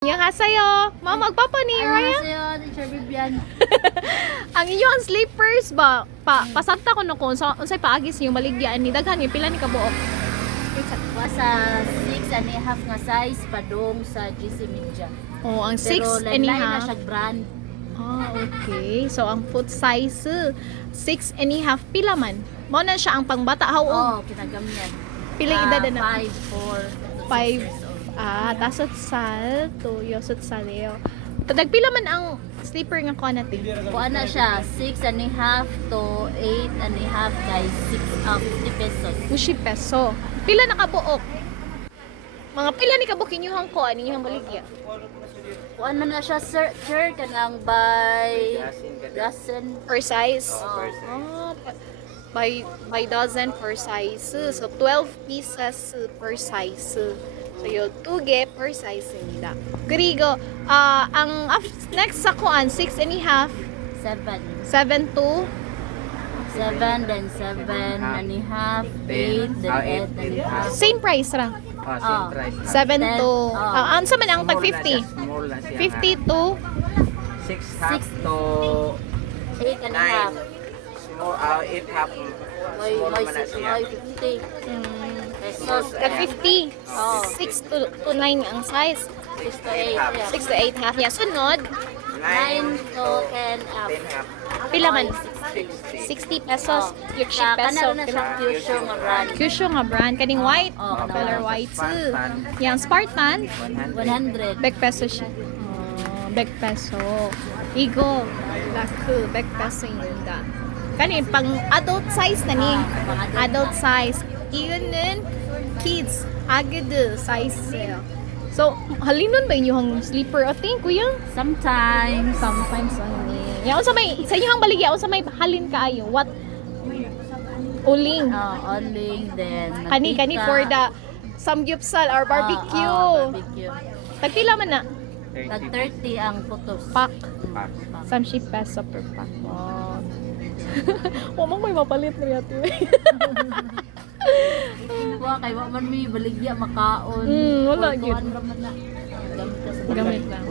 Annyeonghaseyo. Ma'am, magpapanira ya? Annyeonghaseyo, Teacher Vivian. Ang inyong slippers ba? Pasanta ko no kung unsay paagis yung baligyan ni daghan yung pila ni kabuok. Sa 6.5 nga size padong sa GC Media. Oh, ang 6 Pero and a lain na half. siya brand. Ah, okay. So ang foot size 6 and a half pila man. Mao na siya ang pangbata how old? Oh, kinagamyan. Pila edad na? 5, 4, 5. Tasot sal to yosot saleo. Nagpila man ang slipper nga kuha natin. Kuha na siya 6.5 to 8.5 guys. 50 pesos. 50 peso. Pila na kabuok? Mga pila ni kabuok inyong kuha ninyong baligya. Kuha na siya sir kanang by dozen. Per size. Oh. By dozen per size. So 12 pieces per size. So yung 2 per size nila. Grigo, ang next sa kuan 6.5, 7 to 7, then 7.5, 8, then 8.5. same price ra. Oh. 7 to ano sa man ang tag 50? 50 to 6 to 8.5. small 8 half May small man na 6, siya. may 50 pesos. tag 50. Oh. 6 to 9 ang size. 6 to 8. Yeah. 6 to 8 half. Yeah, sunod 9 to 10 up. 10 half pila man? 60 60 pesos. Yung Sa peso. kanaro na siya Kyushu nga brand. Kyushu nga brand kaning white. Oh, Color no. white too. Yang Spartan 100. back peso siya. Back peso. Igo. Laku back peso yun da. Kani pang adult size na ni. Adult size. Iyon kids. Agad size sale. So, halinon ba inyong sleeper o ting kuya? Sometimes. Sometimes only. Yan sa may sa inyong baligya sa may halin kaayo. What? Uling. Only then. Kani for the samgyupsal or barbecue. Barbecue. Tagpila man na. Tag 30 ang putos. Pack. pack. 30 peso per pack. Oh. Wamang may mapalit na yati. Wa kay wa man mi baligya makaon. Wala gyud. Kuan ra man na. Gamit ka sa Gamit lang.